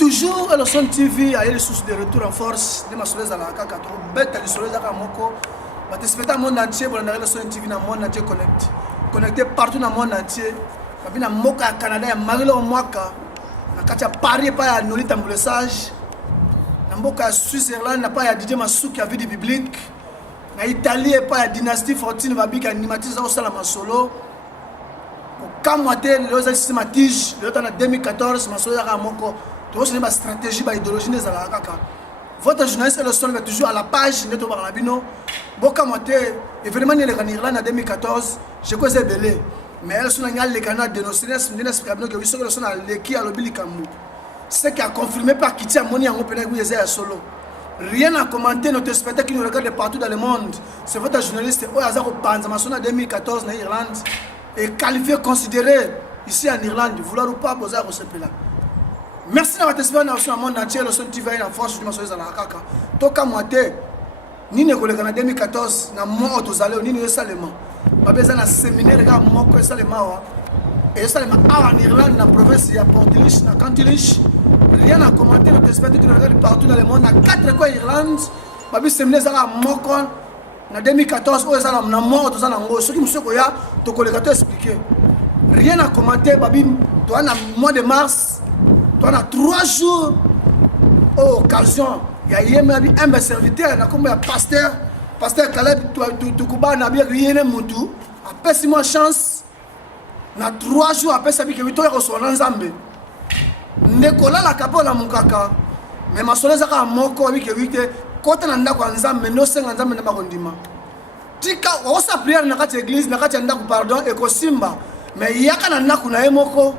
toujours le son TV a eu les sources de retour en force de ma soleil à la kaka to bête les soleil à moko ba te spectacle monde entier pour le son TV na monde entier connecté partout dans le monde entier ba bina moka Canada ya magelo mwaka na kati ya Paris pa ya Nolita Mblessage na mboka Suisse Irlande na pa ya DJ Masuki ya vie biblique na Italie pa ya Dynasty 14 ba bika animatrice au sala masolo comme moi le systématique le temps en 2014 masolo ya moko tout ce n'est pas stratégie, pas idéologie, n'est pas la votre journaliste est le seul mais toujours à la page de Tobar Labino. Bon comme événement il est en Irlande en 2014, je connais belé, mais elles sont dans les canaux de nos sénateurs, de nos cabinets que ils sont dans l'équipe à l'Obilikamou. C'est qui a confirmé par Kitty Amoni en Open Air solo. Rien à commenter notre spectacle qui nous regarde partout dans le monde. C'est votre journaliste au hasard au Panzamason en 2014 en Irlande et qualifié considéré ici en Irlande, vouloir ou pas poser à ce là. Merci d'avoir été dans le monde entier, le son TV en force de ma soeur Zalakaka. Toka moite, ni ne collègue en 2014, na moi autozalé, ni ne salement. Pas besoin d'un séminaire, regarde moi que salement. Et salement en Irlande, dans la province, il y a Portilich, na Cantilich. Rien à commenter, notre spectacle qui regarde partout dans le monde. Na 4 coins Irlande, babi séminaire zala moko. Na 2014, où est salement na moi autozalé ngo. Ce qui me dit que ya, to collègue to expliquer. Rien à commenter, babi, toi na mois de mars. On a 3 jours aux occasions. Il y a un serviteur, il y a un pasteur Caleb, Tukuba, il y a un moutou. Après 6 mois de chance, on a 3 jours après ça, il y a un reçoit dans Zambé. Nekola la capo la mukaka. Mais ma soeur a un moko, il y a un quand on a un Zambé, nous sommes en Zambé, nous sommes en Zambé. Tika, on s'est prié dans l'église, nous avons pardon, et Simba. Mais il y a un moko.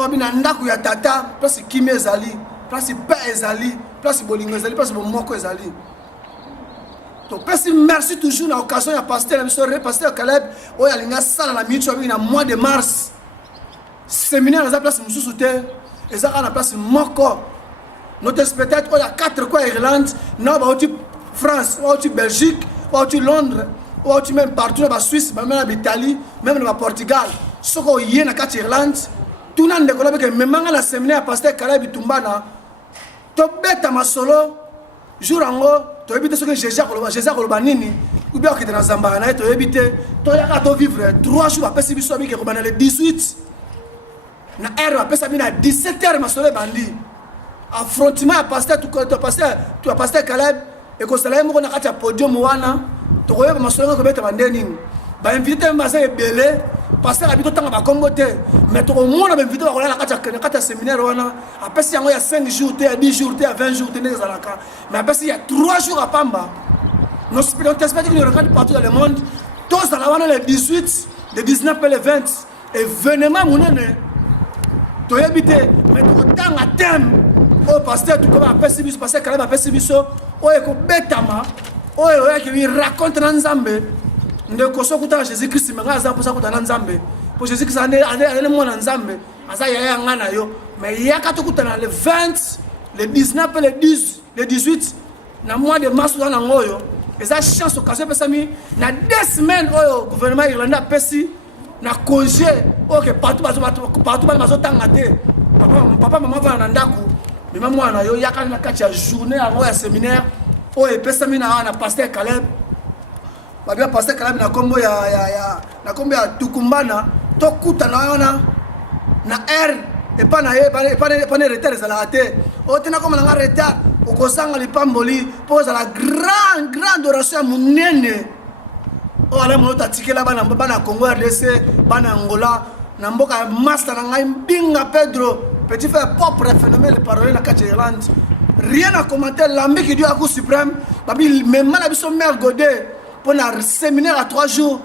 Obina ndaku ya tata place kimi ezali place pa ezali place bolingo ezali place bomoko ezali to pesi merci toujours na occasion ya pasteur pasteur Caleb oya linga sala na micho na mois de mars séminaire na place mususu te ezaka na place moko notre spectacle oya 4 quoi Irlande na ba oti France ba oti Belgique ba oti Londres ba oti même partout na Suisse ba même na Italie même na Portugal soko yé na 4 Irlande. Tout le monde a dit que même dans le séminaire, pasteur Caleb Tumbana, tu bête ma solo, jour en haut, tu habites ce que Jésus a Kolobanini, ou bien que tu es dans Zambana, tu habites, tu as vivre 3 jours après ce soir, que le 18, na heure après ça, à 17h, ma solo bandi. Affrontement à pasteur, tu as pasteur Caleb, et que ça l'a mis dans le podium, tu as ma solo qui est bandeni. Ba invité mbasa ebele pasteur habito tanga ba kombote mais to mona ba invité ba la kata séminaire wana après si yango ya 5 jours te 10 jours te 20 jours te nezalaka mais après si il y a 3 jours à Pamba nos spectateurs qui nous regardent partout dans le monde tous à la wana le 18 le 19 et le 20 événement monene to habité mais to tanga thème au pasteur tout comme après si biso pasteur Caleb après si biso o eko betama o qui raconte dans Nzambe. Ndeko sokuta Jésus-Christ menga za posa kuta na Nzambe po Jésus-Christ ane mwana Nzambe asa ya ngana yo mais yaka tokuta na le 20 le 19 et le 18 na mois de mars na ngoyo eza chance occasion pesami na 2 semaines oyo gouvernement irlandais pesi na congé OK partout ba mazotanga te papa maman va na ndaku mais mwana yo yaka na kati ya journée ya séminaire oyo pesami na pasteur Caleb. Babia pasteur Caleb na kombo ya Tukumbana to kuta na air et pas na retard za la te o tena comme na retard o kosanga lipamboli pose la grande oration munene o ala mo tatikela bana Congo RDC bana Angola na mboka master na ngai Mbinga Pedro petit frère propre phénomène le parole na Irlande rien à commenter l'ambi qui dit à coup suprême babi même na biso mère Godet pour un séminaire à 3 jours,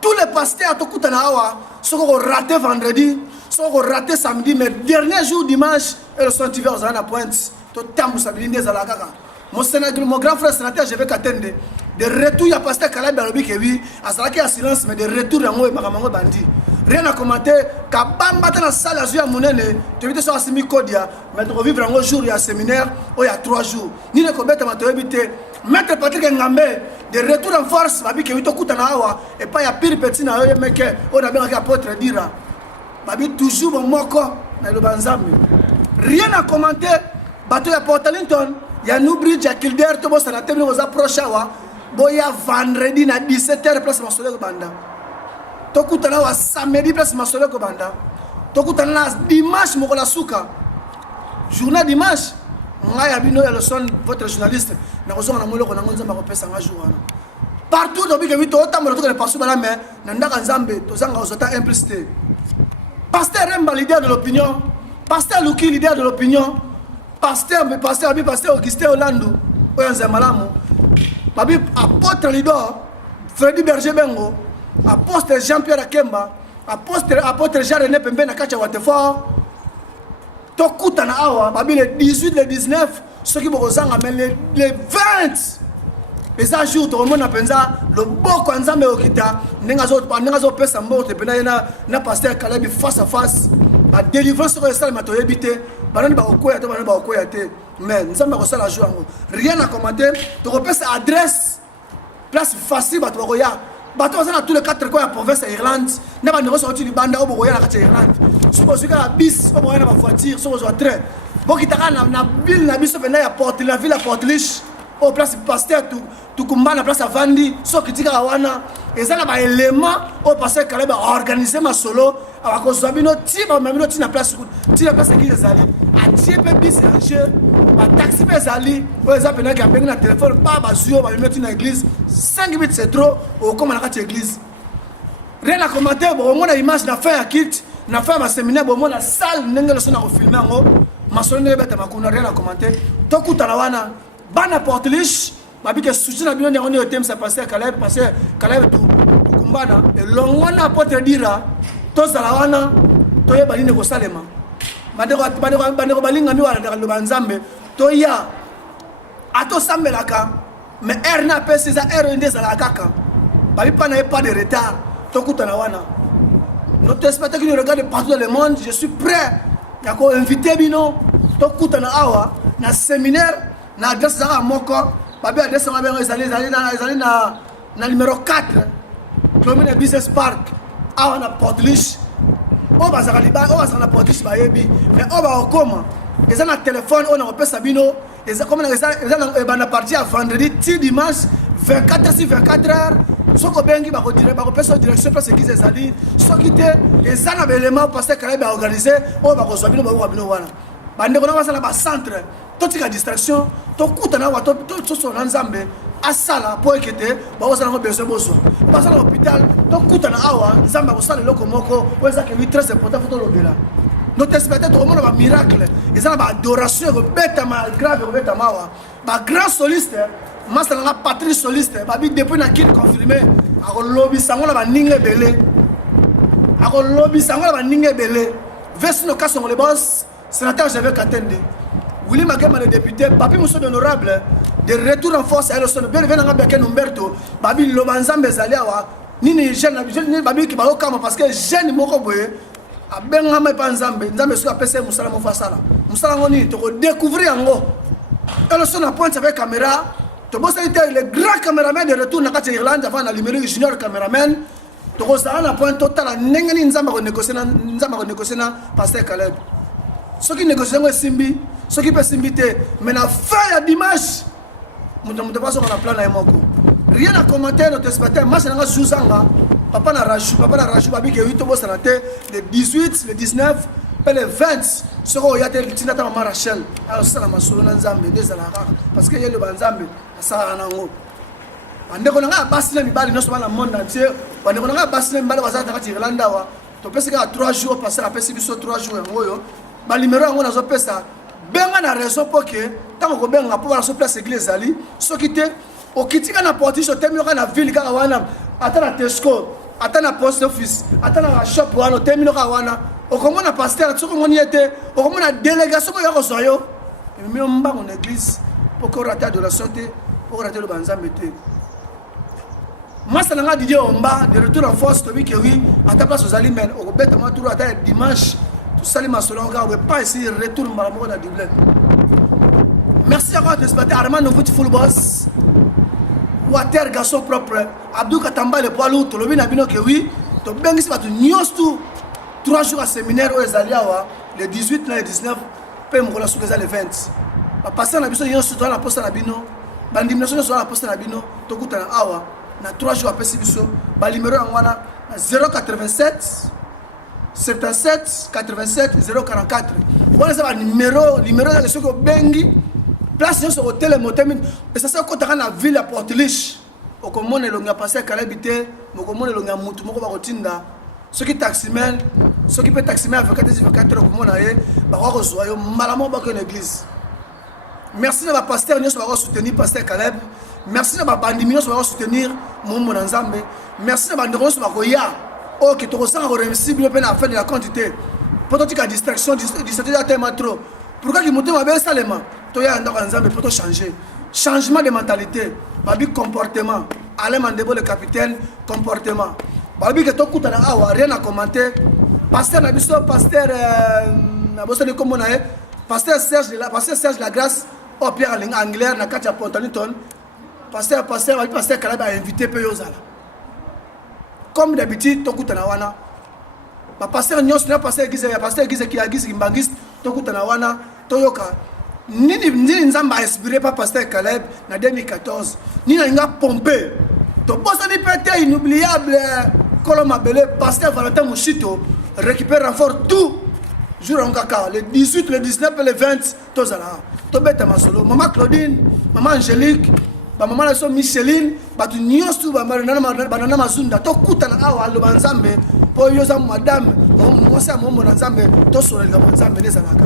tous les pasteurs sont ratés vendredi, sont ratés samedi, mais dernier jour dimanche, ils sont arrivés à la pointe. Mon grand frère sénateur, je vais t'attendre. De retour, il y a pasteur Caleb Barobi qui oui, à cela qui a silence, mais de retour, il y a un bandit. Rien à commenter, quand Bamba dans la salle à jouer à Mounene, tu veux te faire un Kodia, mais tu vas vivre un jour, il y a un séminaire, il y a 3 jours. Ni le combat, tu vas éviter. Maître Patrick Ngambe, de retour en force, babi qui est au Koutanawa, et pas il y a pire petit na oye meke, on a bien un apôtre dira. Babi toujours mon moko, mais le banzami. Rien à commenter. Bateau ya Portalinton, ya Nubridge, ya Kildare, tout le monde s'en a terminé aux approches. Boya vendredi na 17h place Masole Banda. Tokutana wa samedi place Masole Banda. Tokutana dimanche Mokola Souka. Journée dimanche. Ngaya bino ya le son votre journaliste. Na kozonga na moloko na ngonza makopesa nga jour wana. Partout dans le pays, autant de les passer dans la main, Nandaka Nzambe, Tozanga Ozota implicité. Pasteur Remba, leader de l'opinion. Pasteur Luki, leader de l'opinion. Pasteur Augustin Olandou, Oyanze Malamu. Babi, apôtre leader, Freddy Berger Bengo. Apôtre Jean-Pierre Akemba. Apôtre Jean-René Pembe Nakacha Watefort. Tokutana Awa, Babi, les 18, les 19, ceux qui vont mais les 20. Les jours, tout le monde a pensé le beau quand Nzambe okita, n'engazo pesa mbote pena na pasteur Kalabi face à face, à délivrer sur le salle matoyebité, banani ba okoya te banani ba okoya te, mais Nzambe ko sala jour rien à commenter, tu repères adresse place facile ba to koya, ba to na tous les quatre coins de province Irlande, na ba ndeko sorti du banda obo koya na kati Irlande, supposé ka bis obo koya na ba voiture, supposé wa train, bokita na ville na biso pena ya porte la ville à Portlich. Au place pasteur tout combat la place à Vandi so critique wana ezala ba élément au pasteur Kaleba organiser ma solo à cause bino ti ba mamino ti na place qui ezali a ti pe bis en jeu ba taxi pe ezali o ezapena na ka na téléphone pas ba zuo ba mamino ti na église 5 minutes c'est trop au comme na ka église rien à commenter bon on a image na fin à kit na fin ma séminaire bon on la salle ndengelo so na ko filmer ngo ma solo ne beta makuna rien à commenter to kutana wana Bana Portlich, babi que soutien bien on est au thème ça passer Caleb tout kumbana et longona apôtre dira to salawana to ye baline ko salema bandeko balinga mi wana le banzambe to ya ato sambelaka mais erna pesa za inde za kaka babi pas de retard to kutana wana notre spectacle qui regarde partout dans le monde je suis prêt ya ko inviter bino to kutana awa na séminaire na adresse za moko babi adresse ma bengo ezali na numéro 4 commune business park awa na Portlich o bazaka liba o bazaka na Portlich bayebi mais o ba okoma eza na téléphone o na kopesa bino eza comme na eza na partie à vendredi ti dimanche 24 sur 24 heures soko bengi ba ko dire ba ko pesa direction place qui ezali soki te eza na élément parce que ba organiser o ba ko zwa bino ba ko bino wana bande ko na basala ba centre totika distraction tokutana wa to so na Nzambe asala po ekete ba osala ko besoin boso basala hôpital tokutana awa Nzambe ko sala loko moko o ezaka oui très important photo lobela notre spectateur tout le monde ba miracle ezala ba adoration ko beta ma grave ko beta mawa ba grand soliste masala na patrie soliste ba bi depuis na kit confirmé a ko lobby sangola ba ninge belé a ko lobby sangola ba ninge belé verse no kaso le boss sénateur j'avais qu'attendre Willy Magema, le député, Papi Mousso d'honorable, de retour en force à l'Osson, bien venant avec Umberto, Babi Lobanzambe Zaliawa, ni jeune, Babi qui va au camp parce que jeune Mokoboye, a Bengama Panzambe, Nzambe sur la PC Moussala Moufassala. Moussala Moni, tu vas découvrir en haut. Et l'Osson a pointe avec caméra, tu vas être le grand caméraman de retour dans la Irlande avant la numéro junior caméraman. Tu vas pointe totale, Nengani Nzamba renégocier na Pasteur Caleb. Ceux qui négocient avec Simbi, ceux qui peuvent s'inviter, mais la fin à dimanche, nous ne pouvons pas sur la plan à rien à commenter notre spectacle. Moi, c'est un Zouzanga. Papa n'a rajouté, Babi qui est 8 euros le 18, le 19, puis le 20. Ce qu'on y a été Tinata Mama Rachel. Alors, c'est la Masolo Nzambe, des Alara. Parce qu'il y a le Banzambe, ça a un ango. On est à Bassina Mibali, non seulement dans le monde entier, on est à Bassina Mibali, on est à Irlande. Tu peux dire 3 jours, passer à Pessi 3 jours. Le numéro on a pesa benga na raison pour que tant que benga pour la place église ali so kité o kitika na portiche termino na ville ka wana ata na Tesco ata na post office ata na shop wana termino ka wana o komo na pasteur so komo niete o komo na délégation ko yako soyo mi mba mon église pour que rater de la santé pour rater le banzambe te moi ça n'a Didier Omba de retour en force to bi que oui ata place aux aliments au bête ma tour ata dimanche. Tout ça, les maçons, on ne pas essayer de retourner à Dublin. Merci à vous de spectateur Armand Novuti Full Boss. Water, garçon propre. Abdou Katamba, le poids lourd. Tu le bien que oui. Tu bien que tu 3 jours à séminaire aux Aliawa, le 18 et le 19. pe mo la suka les 20 ba passer na biso yo surtout la poste na bino ba ndimnation sur la poste na bino to kutana awa na 3 jours après biso ba numéro ngwana 087 77 87 044 voilà ça ba numéro de ce que bengi place sur hôtel Motemine et ça c'est quand on a ville à Port-Liche au comment le nga passer Calabité mo comment le nga mutu moko ba kotinda ceux qui taximel ceux qui peut taximer avec 24 heures comment na ye ba ko soyo malamo ba ko l'église. Merci de ma pasteur nous va soutenir pasteur Caleb. Merci de ma bandimi nous va soutenir mon Nzambe. Merci de ma ndoro va ko ya oh que tu ressens remerciable pe na fin de la quantité. Pour toi distraction distraction tellement trop. Pourquoi qui monte ma belle salema to ya ndako Nzambe pour changer. Changement de mentalité, babi comportement. Allez mandebo le capitaine comportement. Babi que to kutana awa rien à commenter. Pasteur na biso pasteur na bossa de comme on a pasteur Serge la grâce au Pierre Anglaire na katia Pontaniton. Pasteur Caleb a invité pe yozala. Comme d'habitude to kutana wana. Ba pasteur nyos na pasteur Gize qui a Gize mbangiste to kutana wana to yoka. Nini nzamba inspiré par pasteur Caleb na 2014. Nina nga pompé. To bossa ni pété inoubliable Coloma Belé pasteur Valentin Mouchito récupère renfort tout jour en caca le 18 le 19 et le 20 tozala to beta masolo maman Claudine maman Angélique ba maman la so Micheline ba tu nyosu ba banana mazunda to kutana awa lo banzambe po yoza madame mo sa mo nzambe to so le nzambe les alaka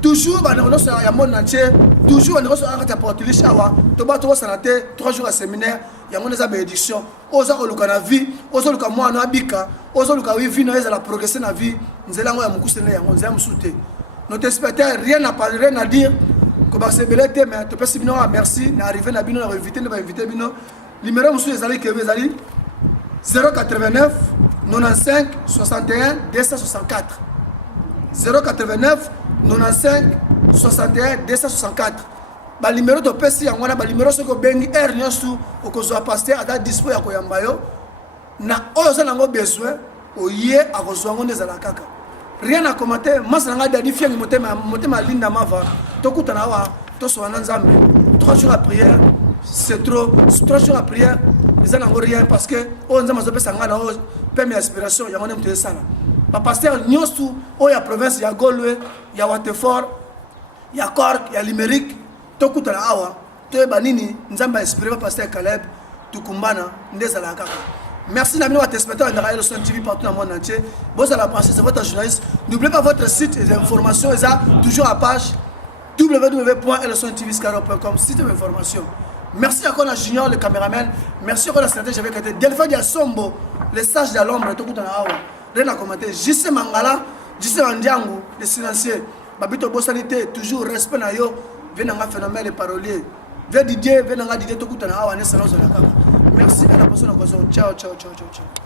toujours ba no so ya monde entier toujours on so akata Port-Liche awa to ba to sanate 3 jours à séminaire ya ngone za bénédiction oza koluka na vie oza luka mwana abika oza luka vie no eza la progresser na vie nzela ngo ya mukusene ya nzela musute notre spectateur rien à dire que ba se belete mais to pesi bino merci na arriver na bino na inviter na inviter bino numéro musu ezali ke ezali 089 95 61 264 089 95 61 264 ba numéro de pesi ya ngwana ba numéro soko bengi r nyosu okozwa pasteur ata dispo ya koyamba yo na oyo za nango besoin oye akozwa ngo nezala kaka rien à commenter masala nga dadi fiangi motema linda mava tokutana wa tosoana nzambe 3 jours à prière c'est trop 3 jours à prière les nango rien parce que o nzama zo pesa ngana o peme inspiration ya ngone mteye sala ba pasteur nyosu o ya province ya Golwe ya Waterford ya Cork ya Limerick tokutana awa toyeba nini nzamba inspiré par pasteur Caleb tukumbana ndezala kaka. Merci d'amis à téléspectateurs de Radio Son TV partout dans le monde entier. Vous allez penser c'est votre journaliste. N'oubliez pas votre site et les informations toujours à page www.elsontv.com site d'information. Merci encore à Junior le caméraman. Merci encore à la stratégie avec été Delphin Diasombo, les sages de l'ombre tokutana awa. Rien à commenter. JC Mangala, JC Mandiango, les silencieux. Babito Bossanité, toujours respect na yo. Venez à phénomène les paroliers. Venez Didier, venez à Didier Tokutana Awa, Nessa Rosa. Merci à la personne. Ciao, ciao, ciao, ciao, ciao.